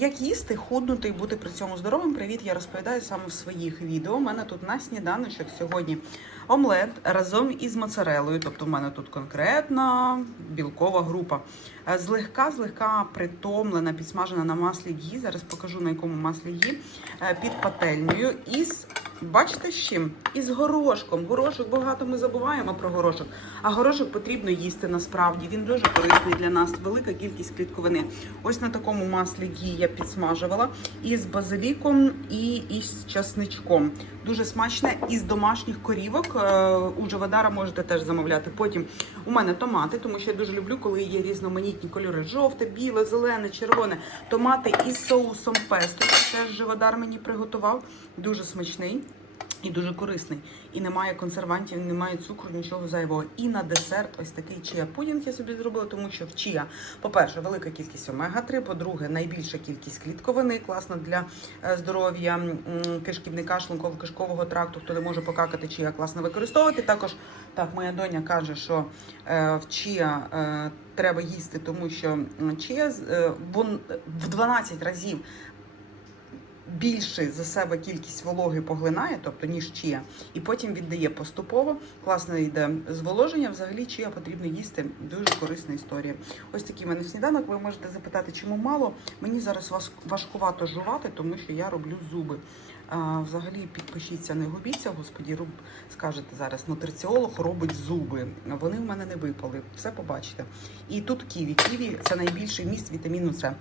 Як їсти, худнути і бути при цьому здоровим? Привіт, я розповідаю саме в своїх відео. У мене тут на сніданочок сьогодні омлет разом із моцарелою. Тобто, в мене тут конкретна білкова група. Е, Злегка, злегка притомлена, підсмажена на маслі гі. Зараз покажу на якому маслі гі. Е, Під пательнею. Із Бачите з чим? Із горошком. Горошок багато ми забуваємо про горошок. А горошок потрібно їсти насправді. Він дуже корисний для нас. Велика кількість клітковини. Ось на такому маслі гі я підсмажувала із базиліком і із часничком. Дуже смачне із домашніх корівок. Е, У Джавадара можете теж замовляти. Потім у мене томати, тому що я дуже люблю, коли є різноманітні кольори: жовте, біле, зелене, червоне. Томати із соусом песто. Теж Живодар мені приготував. Дуже смачний. І дуже корисний. І немає консервантів, немає цукру, нічого зайвого. І на десерт ось такий чия пудінг я собі зробила, тому що в чия, по-перше, велика кількість омега-3, по-друге, найбільша кількість клітковини, класно для е, здоров'я кишківника, шлунково-кишкового тракту, хто не може покакати, чия класно використовувати. Також так, моя доня каже, що е, в чия е, треба їсти, тому що чия вон в 12 разів більше за себе кількість вологи поглинає, тобто ніж чия, і потім віддає поступово. Класно йде зволоження. Взагалі чия потрібно їсти. Дуже корисна історія. Ось такий мене сніданок. Ви можете запитати, чому мало. Мені зараз важкувато жувати, тому що я роблю зуби. А, взагалі підпишіться, не губіться, господі, роб... скажете зараз, нутриціолог робить зуби. Вони в мене не випали. Все побачите. І тут ківі. Ківі це найбільший міст вітаміну С.